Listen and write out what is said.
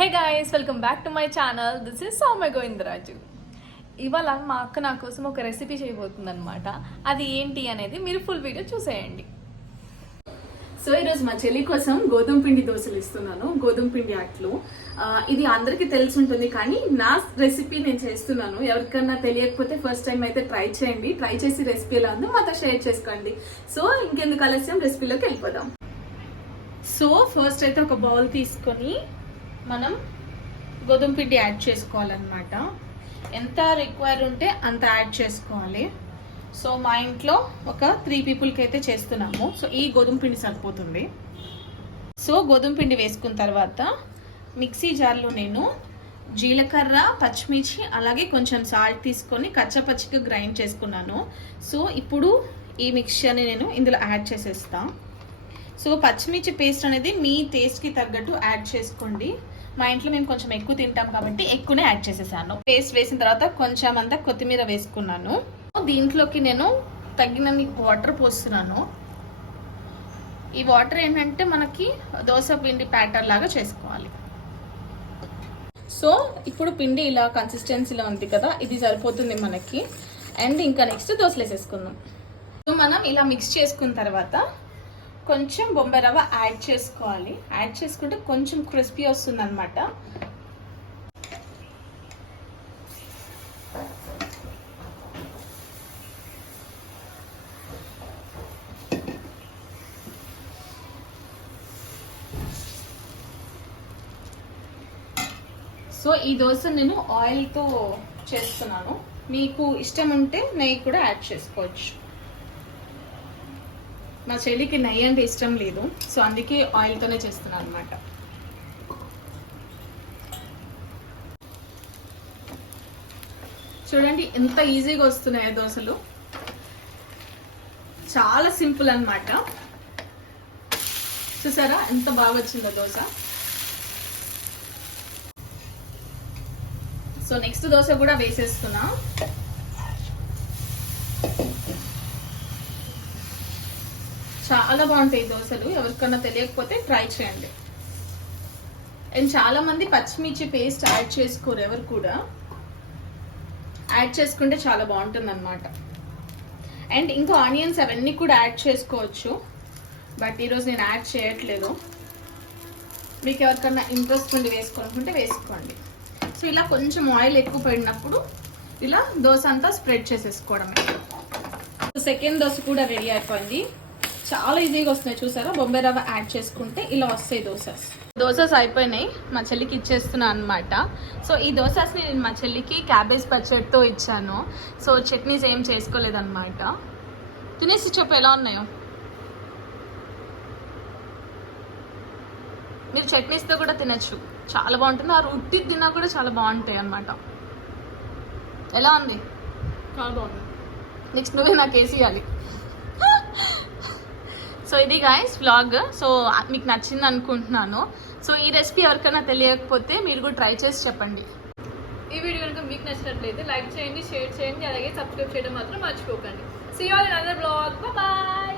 Hey guys, welcome back to my channel. This is Soumya Govindaraju. ఇవాళ మా అక్క నా కోసం ఒక రెసిపీ చేయబోతుంది అనమాట. అది ఏంటి అనేది మీరు ఫుల్ వీడియో చూసేయండి. సో ఈరోజు మా చెల్లి కోసం గోధుమ పిండి దోశలు ఇస్తున్నాను. గోధుమ పిండి అట్లు. ఇది అందరికీ తెలిసి ఉంటుంది, కానీ నా రెసిపీ నేను చేస్తున్నాను. ఎవరికన్నా తెలియకపోతే ఫస్ట్ టైం అయితే ట్రై చేయండి. ట్రై చేసి రెసిపీ ఎలా ఉందో మాతో షేర్ చేసుకోండి. సో ఇంకెందుకు ఆలస్యం, రెసిపీలోకి వెళ్ళిపోదాం. సో ఫస్ట్ అయితే ఒక బౌల్ తీసుకొని మనం గోధుమ పిండి యాడ్ చేసుకోవాలన్నమాట. ఎంత రిక్వైర్ ఉంటే అంత యాడ్ చేసుకోవాలి. సో మా ఇంట్లో ఒక 3 పీపుల్కి అయితే చేస్తున్నాము. సో ఈ గోధుమ పిండి సరిపోతుంది. సో గోధుమ పిండి వేసుకున్న తర్వాత మిక్సీ జార్లో నేను జీలకర్ర, పచ్చిమిర్చి, అలాగే కొంచెం సాల్ట్ తీసుకొని కచ్చపచ్చిగా గ్రైండ్ చేసుకున్నాను. సో ఇప్పుడు ఈ మిక్స్చర్ని నేను ఇందులో యాడ్ చేసేస్తాను. సో పచ్చిమిర్చి పేస్ట్ అనేది మీ టేస్ట్కి తగ్గట్టు యాడ్ చేసుకోండి. మా ఇంట్లో మేము కొంచెం ఎక్కువ తింటాం కాబట్టి ఎక్కువనే యాడ్ చేసేసాను. పేస్ట్ వేసిన తర్వాత కొంచెం అంతా కొత్తిమీర వేసుకున్నాను. దీంట్లోకి నేను తగినన్ని వాటర్ పోస్తున్నాను. ఈ వాటర్ ఏంటంటే మనకి దోశ పిండి ప్యాటర్ లాగా చేసుకోవాలి. సో ఇప్పుడు పిండి ఇలా కన్సిస్టెన్సీలో ఉంది కదా, ఇది సరిపోతుంది మనకి. అండ్ ఇంకా నెక్స్ట్ దోశలు వేసేసుకుందాం. సో మనం ఇలా మిక్స్ చేసుకున్న తర్వాత కొంచెం బొంబాయి రవ్వ యాడ్ చేసుకోవాలి. యాడ్ చేసుకుంటే కొంచెం క్రిస్పీ వస్తుంది అనమాట. సో ఈ దోశ నేను ఆయిల్తో చేస్తున్నాను. మీకు ఇష్టం ఉంటే నెయ్యి కూడా యాడ్ చేసుకోవచ్చు. మా చెల్లికి నెయ్యి అంటే ఇష్టం లేదు, సో అందుకే ఆయిల్తోనే చేస్తున్నాను అనమాట. చూడండి ఎంత ఈజీగా వస్తున్నాయో దోశలు. చాలా సింపుల్ అన్నమాట. చూసారా ఎంత బాగా వచ్చిందో దోశ. సో నెక్స్ట్ దోశ కూడా వేసేస్తున్నా. చాలా బాగుంటాయి దోశలు. ఎవరికన్నా తెలియకపోతే ట్రై చేయండి. అండ్ చాలా మంది పచ్చిమిర్చి పేస్ట్ యాడ్ చేసుకోరు, ఎవరు కూడా. యాడ్ చేసుకుంటే చాలా బాగుంటుంది అనమాట. అండ్ ఇంకా ఆనియన్స్ అవన్నీ కూడా యాడ్ చేసుకోవచ్చు, బట్ ఈరోజు నేను యాడ్ చేయట్లేదు. మీకు ఎవరికన్నా ఇంట్రెస్ట్ ఉండి వేసుకోవాలనుకుంటే వేసుకోండి. సో ఇలా కొంచెం ఆయిల్ ఎక్కువ పడినప్పుడు ఇలా దోశ అంతా స్ప్రెడ్ చేసేసుకోవడమే. సెకండ్ దోశ కూడా రెడీ అయిపోయింది. చాలా ఈజీగా వస్తున్నాయి. చూసారా, బొంబాయి రవ్వ యాడ్ చేసుకుంటే ఇలా వస్తాయి దోసెస్ అయిపోయినాయి. మా చెల్లికి ఇచ్చేస్తున్నా అనమాట. సో ఈ దోసెస్ని నేను మా చెల్లికి క్యాబేజ్ పచ్చడితో ఇచ్చాను. సో చట్నీస్ ఏం చేసుకోలేదన్నమాట. తినేసి చెప్పు ఎలా ఉన్నాయో. మీరు చట్నీస్తో కూడా తినచ్చు, చాలా బాగుంటుంది. ఆ ఉట్టి తిన్నా కూడా చాలా బాగుంటాయి అన్నమాట. ఎలా ఉంది? చాలా బాగుంది. నెక్స్ట్ నువ్వే నాకు వేసేయాలి. సో ఇది గాయ్స్ వ్లాగ్. సో మీకు నచ్చింది అనుకుంటున్నాను. సో ఈ రెసిపీ ఎవరికైనా తెలియకపోతే మీరు కూడా ట్రై చేసి చెప్పండి. ఈ వీడియో కనుక మీకు నచ్చినట్లయితే లైక్ చేయండి, షేర్ చేయండి, అలాగే సబ్స్క్రైబ్ చేయడం మాత్రం మర్చిపోకండి. See you all in another vlog. Bye bye.